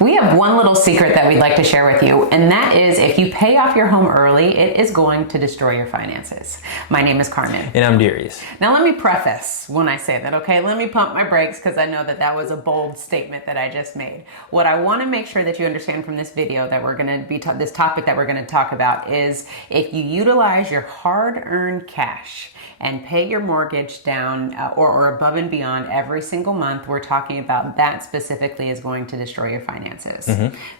We have one little secret that we'd like to share with you, and that is if you pay off your home early, it is going to destroy your finances. My name is Carmen. And I'm Darius. Now let me preface when I say that, okay? Let me pump my brakes because I know that that was a bold statement that I just made. What I want to make sure that you understand from this video that we're going to be, this topic that we're going to talk about is if you utilize your hard-earned cash and pay your mortgage down or above and beyond every single month, we're talking about that specifically is going to destroy your finances.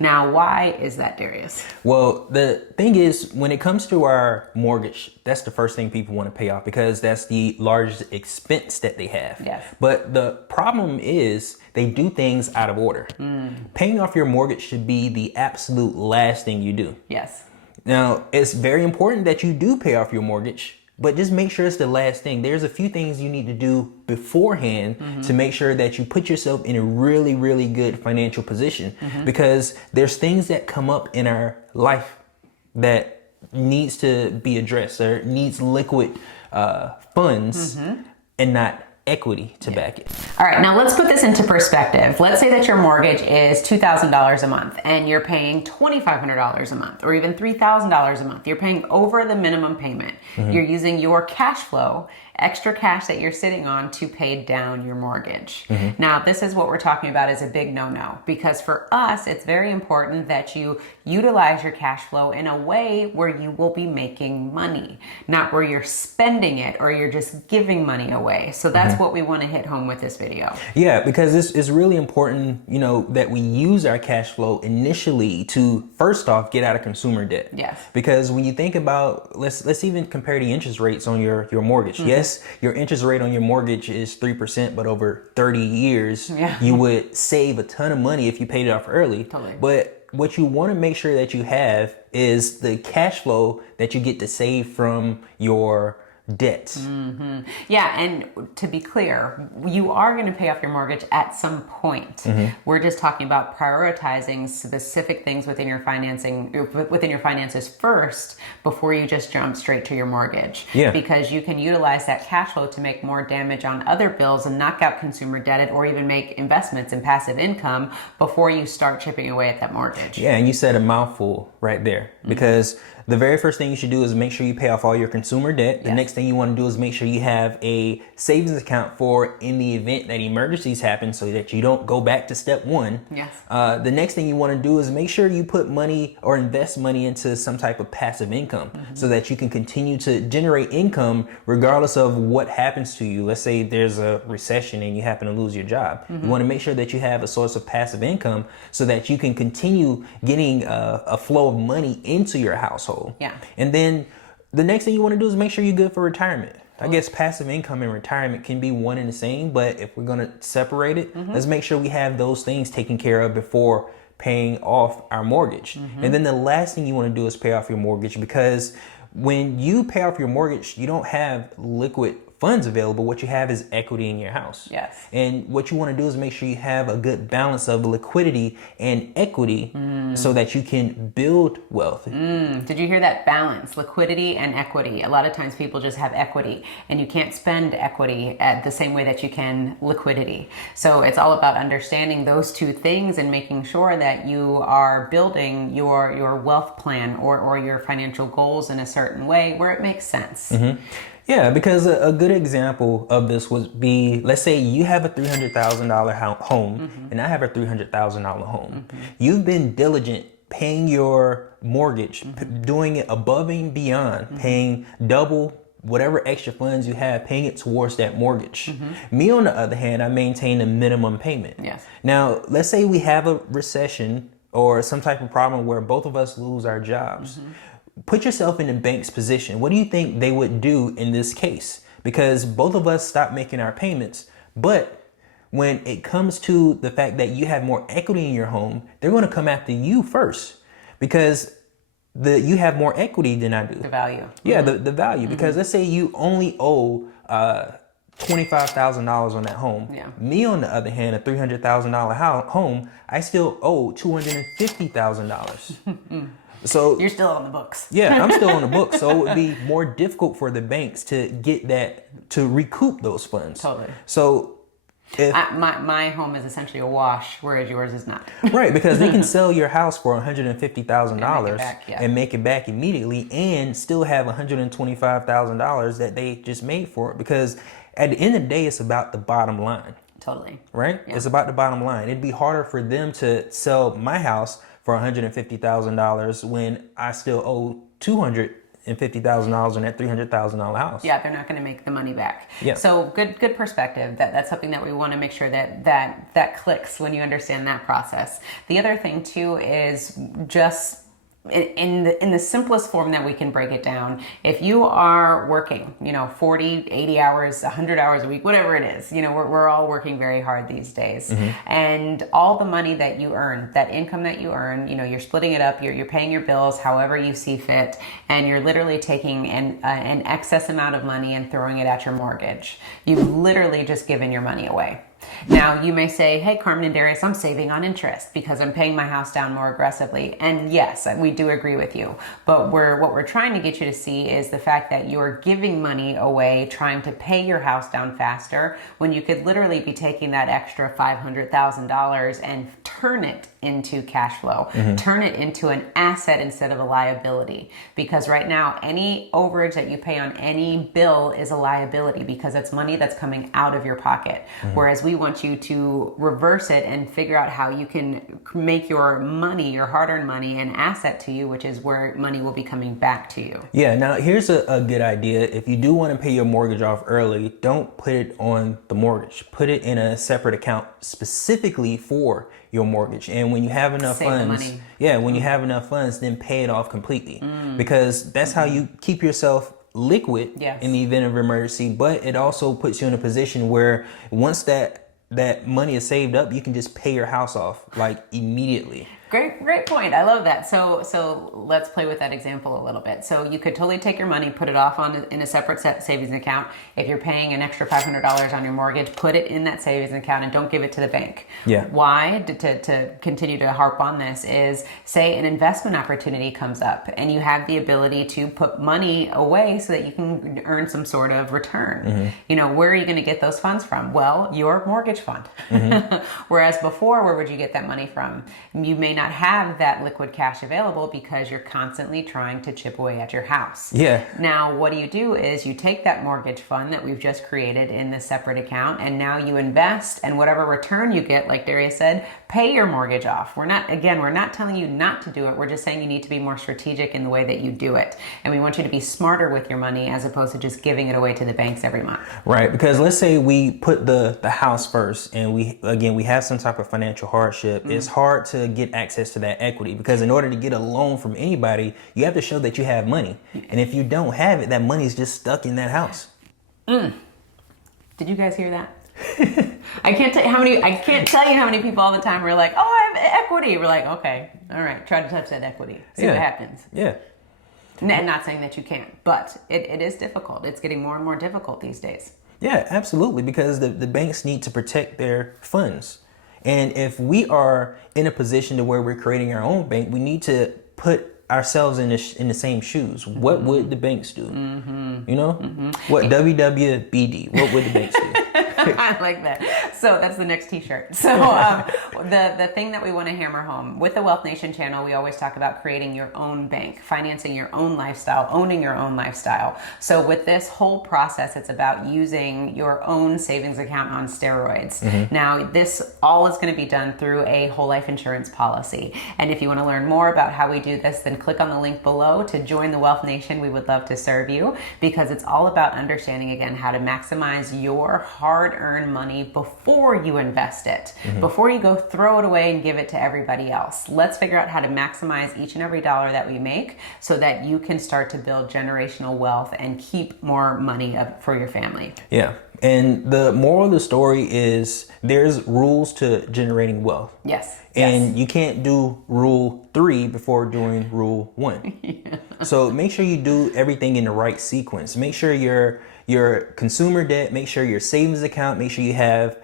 Now, why is that, Darius? Well, the thing is, when it comes to our mortgage, that's the first thing people want to pay off because that's the largest expense that they have. Yes. But the problem is they do things out of order. Paying off your mortgage should be the absolute last thing you do. Yes. Now, it's very important that you do pay off your mortgage, but just make sure it's the last thing. There's a few things you need to do beforehand to make sure that you put yourself in a really, really good financial position because there's things that come up in our life that needs to be addressed or needs liquid funds and not equity to back it. All right, now let's put this into perspective. Let's say that your mortgage is $2,000 a month and you're paying $2,500 a month or even $3,000 a month. You're paying over the minimum payment. You're using your cash flow, extra cash that you're sitting on to pay down your mortgage. Now, this is what we're talking about is a big no-no because for us, it's very important that you utilize your cash flow in a way where you will be making money, not where you're spending it or you're just giving money away. So that's what we want to hit home with this video. Yeah, because this is really important, you know, that we use our cash flow initially to first off get out of consumer debt. Yes. Because when you think about, let's even compare the interest rates on your mortgage. Yes, your interest rate on your mortgage is 3%, but over 30 years, you would save a ton of money if you paid it off early. Totally. But what you want to make sure that you have is the cash flow that you get to save from your debts. Yeah, and to be clear, you are going to pay off your mortgage at some point. We're just talking about prioritizing specific things within your finances first before you just jump straight to your mortgage. Yeah. Because you can utilize that cash flow to make more damage on other bills and knock out consumer debt or even make investments in passive income before you start chipping away at that mortgage. Yeah, and you said a mouthful right there because the very first thing you should do is make sure you pay off all your consumer debt. The next thing you want to do is make sure you have a savings account for in the event that emergencies happen so that you don't go back to step one. Yes. The next thing you want to do is make sure you put money or invest money into some type of passive income so that you can continue to generate income regardless of what happens to you. Let's say there's a recession and you happen to lose your job. You want to make sure that you have a source of passive income so that you can continue getting a flow of money into your household. Yeah. And then the next thing you want to do is make sure you're good for retirement. I guess passive income and retirement can be one and the same, but if we're going to separate it, let's make sure we have those things taken care of before paying off our mortgage. And then the last thing you want to do is pay off your mortgage because when you pay off your mortgage, you don't have liquid funds available. What you have is equity in your house. Yes. And what you want to do is make sure you have a good balance of liquidity and equity so that you can build wealth. Did you hear that balance, liquidity and equity? A lot of times people just have equity and you can't spend equity at the same way that you can liquidity. So it's all about understanding those two things and making sure that you are building your wealth plan or your financial goals in a certain way where it makes sense. Yeah, because a good example of this would be, let's say you have a $300,000 home and I have a $300,000 home. You've been diligent paying your mortgage, doing it above and beyond, paying double whatever extra funds you have, paying it towards that mortgage. Me, on the other hand, I maintain a minimum payment. Yes. Now, let's say we have a recession or some type of problem where both of us lose our jobs. Put yourself in the bank's position. What do you think they would do in this case? Because both of us stopped making our payments. But when it comes to the fact that you have more equity in your home, they're going to come after you first because you have more equity than I do. The value. Yeah, the value. Because let's say you only owe $25,000 on that home. Yeah. Me, on the other hand, a $300,000 home, I still owe $250,000. So you're still on the books. Yeah, I'm still on the books. So it would be more difficult for the banks to get that, to recoup those funds. Totally. So My home is essentially a wash, whereas yours is not. Right, because they can sell your house for $150,000 yeah. and make it back immediately and still have $125,000 that they just made for it. Because at the end of the day, it's about the bottom line. Totally. Right? Yeah. It's about the bottom line. It'd be harder for them to sell my house for $150,000 when I still owe $250,000 in that $300,000 house. Yeah, they're not going to make the money back. Yeah. So good perspective. That's something that we want to make sure that clicks when you understand that process. The other thing too is just in the simplest form that we can break it down. If you are working, 40, 80 hours, 100 hours a week, whatever it is, we're all working very hard these days. And all the money that you earn, that income that you earn, you're splitting it up, you're paying your bills however you see fit, and you're literally taking an excess amount of money and throwing it at your mortgage. You've literally just given your money away. Now, you may say, hey, Carmen and Darius, I'm saving on interest because I'm paying my house down more aggressively. And yes, we do agree with you. But what we're trying to get you to see is the fact that you're giving money away, trying to pay your house down faster, when you could literally be taking that extra $500,000 and turn it into cash flow, turn it into an asset instead of a liability. Because right now, any overage that you pay on any bill is a liability because it's money that's coming out of your pocket. Whereas we want you to reverse it and figure out how you can make your money, your hard-earned money, an asset to you, which is where money will be coming back to you. Yeah, now here's a good idea. If you do want to pay your mortgage off early, don't put it on the mortgage. Put it in a separate account specifically for your mortgage. And when you have enough funds, when you have enough funds, then pay it off completely. Because that's how you keep yourself liquid in the event of emergency. But it also puts you in a position where once that money is saved up, you can just pay your house off like immediately. Great point. I love that. So let's play with that example a little bit. So you could totally take your money, put it off in a separate savings account. If you're paying an extra $500 on your mortgage, put it in that savings account and don't give it to the bank. Yeah. Why? To continue to harp on this is, say an investment opportunity comes up and you have the ability to put money away so that you can earn some sort of return. Where are you going to get those funds from? Well, your mortgage fund. Whereas before, where would you get that money from? You may not have that liquid cash available because you're constantly trying to chip away at your house. Yeah. Now, what do is you take that mortgage fund that we've just created in this separate account, and now you invest, and whatever return you get, like Darius said, pay your mortgage off. We're not telling you not to do it. We're just saying you need to be more strategic in the way that you do it. And we want you to be smarter with your money as opposed to just giving it away to the banks every month. Right. Because let's say we put the house first and we have some type of financial hardship. It's hard to get access to that equity because in order to get a loan from anybody, you have to show that you have money. And if you don't have it, that money is just stuck in that house. Did you guys hear that? I can't tell you how many people all the time are like, oh, I have equity. We're like, okay, all right, try to touch that equity. See what happens. Yeah. And not saying that you can't, but it is difficult. It's getting more and more difficult these days. Yeah, absolutely. Because the banks need to protect their funds. And if we are in a position to where we're creating our own bank, we need to put ourselves in the same shoes. What would the banks do? What WWBD? What would the banks do? I like that. So that's the next t-shirt. So the thing that we want to hammer home with the Wealth Nation channel, we always talk about creating your own bank, financing your own lifestyle, owning your own lifestyle. So with this whole process, it's about using your own savings account on steroids. Now, this all is going to be done through a whole life insurance policy. And if you want to learn more about how we do this, then click on the link below to join the Wealth Nation. We would love to serve you because it's all about understanding, again, how to maximize your hard-earned money before you invest it, before you go throw it away and give it to everybody else. Let's figure out how to maximize each and every dollar that we make so that you can start to build generational wealth and keep more money up for your family. Yeah. And the moral of the story is there's rules to generating wealth. Yes. And you can't do rule 3 before doing rule 1. So make sure you do everything in the right sequence. Make sure you're your consumer debt, make sure your savings account, make sure you have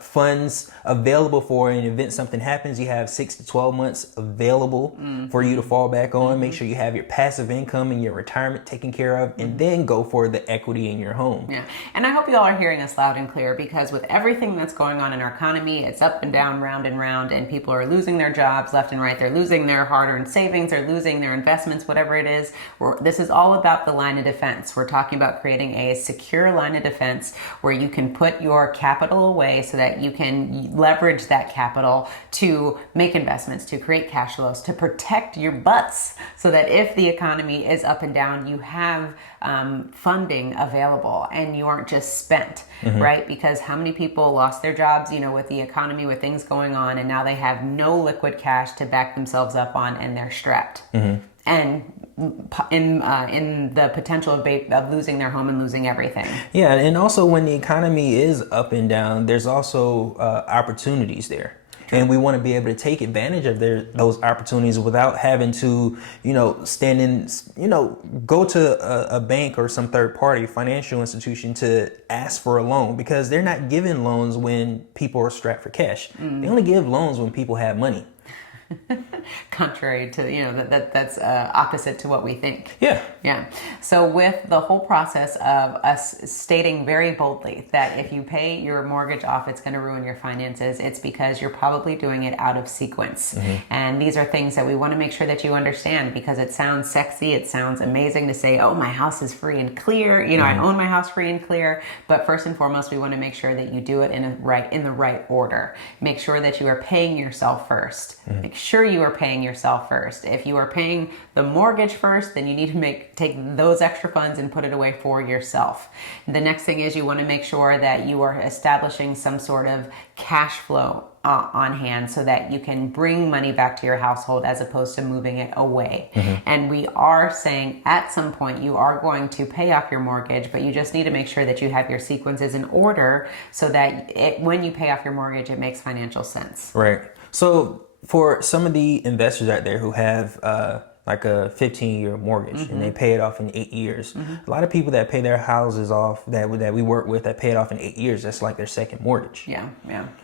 funds available for in the event something happens. You have 6 to 12 months available for you to fall back on. Make sure you have your passive income and your retirement taken care of, and then go for the equity in your home. Yeah. And I hope you all are hearing us loud and clear, because with everything that's going on in our economy, it's up and down, round and round, and people are losing their jobs left and right. They're losing their hard-earned savings, they're losing their investments, whatever it is. This is all about the line of defense. We're talking about creating a secure line of defense where you can put your capital away so that you can leverage that capital to make investments, to create cash flows, to protect your butts, so that if the economy is up and down, you have funding available and you aren't just spent, right? Because how many people lost their jobs, with the economy, with things going on, and now they have no liquid cash to back themselves up on, and they're strapped. And in the potential of losing their home and losing everything. Yeah, and also when the economy is up and down, there's also opportunities there. And we want to be able to take advantage of those opportunities without having to, stand in, go to a bank or some third party financial institution to ask for a loan, because they're not giving loans when people are strapped for cash. They only give loans when people have money. Contrary to, that's opposite to what we think. Yeah. So with the whole process of us stating very boldly that if you pay your mortgage off, it's going to ruin your finances, it's because you're probably doing it out of sequence. And these are things that we want to make sure that you understand, because it sounds sexy, it sounds amazing to say, oh, my house is free and clear, I own my house free and clear. But first and foremost, we want to make sure that you do it in the right order. Make sure that you are paying yourself first. Make sure you are paying yourself first. If you are paying the mortgage first, then you need to take those extra funds and put it away for yourself. The next thing is you want to make sure that you are establishing some sort of cash flow on hand, so that you can bring money back to your household as opposed to moving it away. And we are saying at some point you are going to pay off your mortgage, but you just need to make sure that you have your sequences in order so that when you pay off your mortgage, it makes financial sense. Right. So for some of the investors out there who have like a 15-year mortgage and they pay it off in 8 years, a lot of people that pay their houses off that we work with that pay it off in 8 years, that's like their second mortgage. Yeah.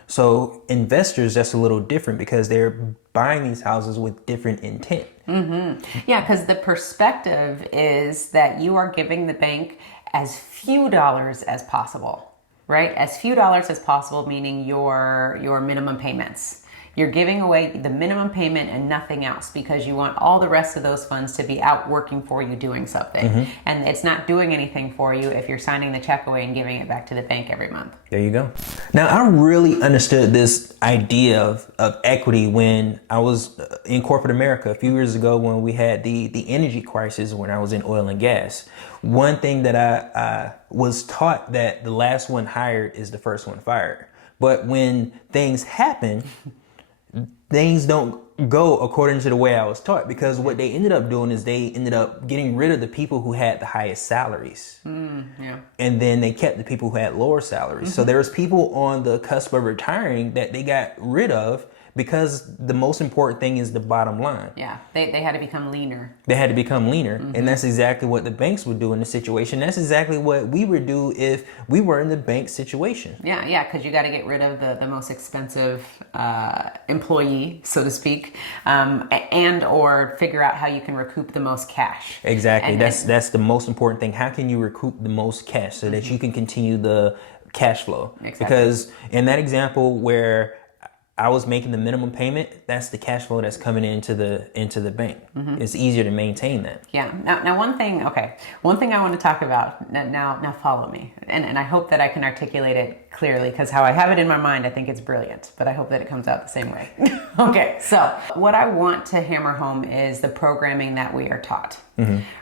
So investors, that's a little different because they're buying these houses with different intent. Yeah, because the perspective is that you are giving the bank as few dollars as possible, right? As few dollars as possible, meaning your minimum payments. You're giving away the minimum payment and nothing else, because you want all the rest of those funds to be out working for you, doing something. And it's not doing anything for you if you're signing the check away and giving it back to the bank every month. There you go. Now, I really understood this idea of equity when I was in corporate America a few years ago, when we had the energy crisis, when I was in oil and gas. One thing that I was taught, that the last one hired is the first one fired. But when things happen, things don't go according to the way I was taught, because what they ended up doing is they ended up getting rid of the people who had the highest salaries. And then they kept the people who had lower salaries. So there was people on the cusp of retiring that they got rid of, because the most important thing is the bottom line. Yeah, they had to become leaner. They had to become leaner. And that's exactly what the banks would do in this situation. That's exactly what we would do if we were in the bank situation. Yeah, because you got to get rid of the most expensive employee, so to speak, and or figure out how you can recoup the most cash. Exactly. That's the most important thing. How can you recoup the most cash so that you can continue the cash flow? Exactly. Because in that example where I was making the minimum payment, that's the cash flow that's coming into the bank. It's easier to maintain that. Yeah. Now one thing I want to talk about, now follow me. And I hope that I can articulate it clearly, because how I have it in my mind, I think it's brilliant, but I hope that it comes out the same way. Okay. So what I want to hammer home is the programming that we are taught.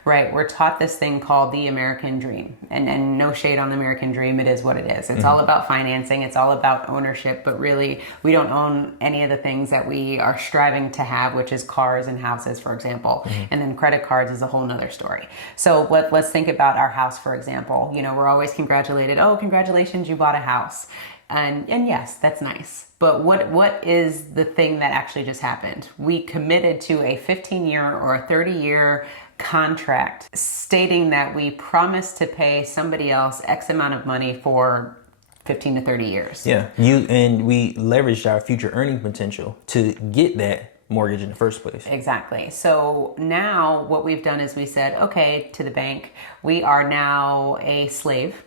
Right? We're taught this thing called the American dream, and no shade on the American dream. It is what it is. It's all about financing. It's all about ownership, but really we don't own any of the things that we are striving to have, which is cars and houses, for example. And then credit cards is a whole nother story. So let's think about our house, for example. We're always congratulated. Oh, congratulations, you bought a house. And yes, that's nice. But what is the thing that actually just happened? We committed to a 15-year or a 30-year contract stating that we promise to pay somebody else X amount of money for 15 to 30 years. Yeah, we leveraged our future earning potential to get that mortgage in the first place. Exactly. So now what we've done is we said, okay, to the bank, we are now a slave,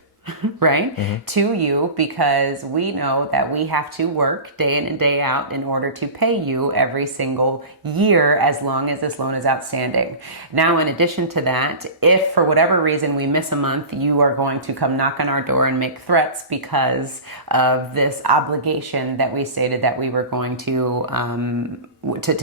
right, to you, because we know that we have to work day in and day out in order to pay you every single year as long as this loan is outstanding. Now, in addition to that, if for whatever reason we miss a month, you are going to come knock on our door and make threats because of this obligation that we stated that we were going to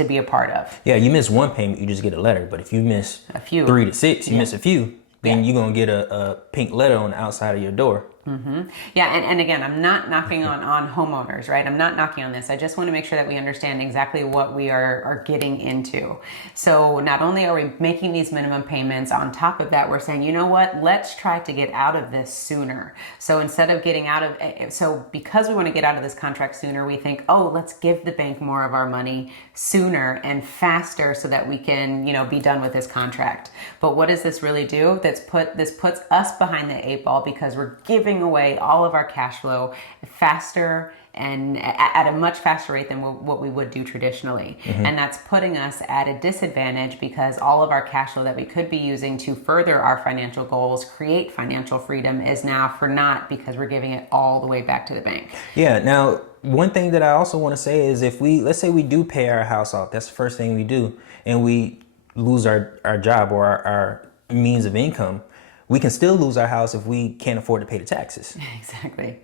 be a part of. Yeah, you miss one payment, you just get a letter. But if you miss a few, 3 to 6, you miss a few, then you're going to get a pink letter on the outside of your door. Yeah, and again, I'm not knocking on homeowners, right? I'm not knocking on this. I just want to make sure that we understand exactly what we are getting into. So not only are we making these minimum payments, on top of that, we're saying, you know what, let's try to get out of this sooner. So instead of getting out of, so because we want to get out of this contract sooner, we think, oh, let's give the bank more of our money sooner and faster so that we can, be done with this contract. But what does this really do? This puts us behind the 8 ball, because we're giving away all of our cash flow faster and at a much faster rate than what we would do traditionally. And that's putting us at a disadvantage, because all of our cash flow that we could be using to further our financial goals, create financial freedom, is now for naught, because we're giving it all the way back to the bank. Yeah. Now, one thing that I also want to say is, let's say we do pay our house off, that's the first thing we do, and we lose our job or our means of income, we can still lose our house if we can't afford to pay the taxes. Exactly.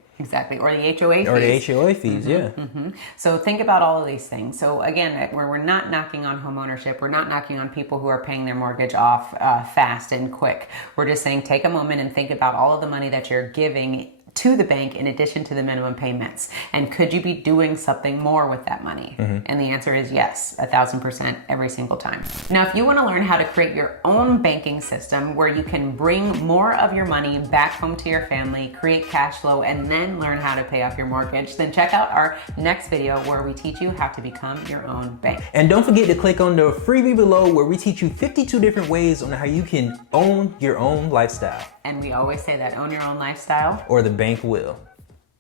Or the HOA fees. Or the HOA fees, yeah. So think about all of these things. So again, we're not knocking on home ownership. We're not knocking on people who are paying their mortgage off fast and quick. We're just saying, take a moment and think about all of the money that you're giving to the bank in addition to the minimum payments. And could you be doing something more with that money? And the answer is yes, 1,000% every single time. Now, if you want to learn how to create your own banking system where you can bring more of your money back home to your family, create cash flow, and then learn how to pay off your mortgage, then check out our next video where we teach you how to become your own bank. And don't forget to click on the freebie below, where we teach you 52 different ways on how you can own your own lifestyle. And we always say that own your own lifestyle, or the bank will.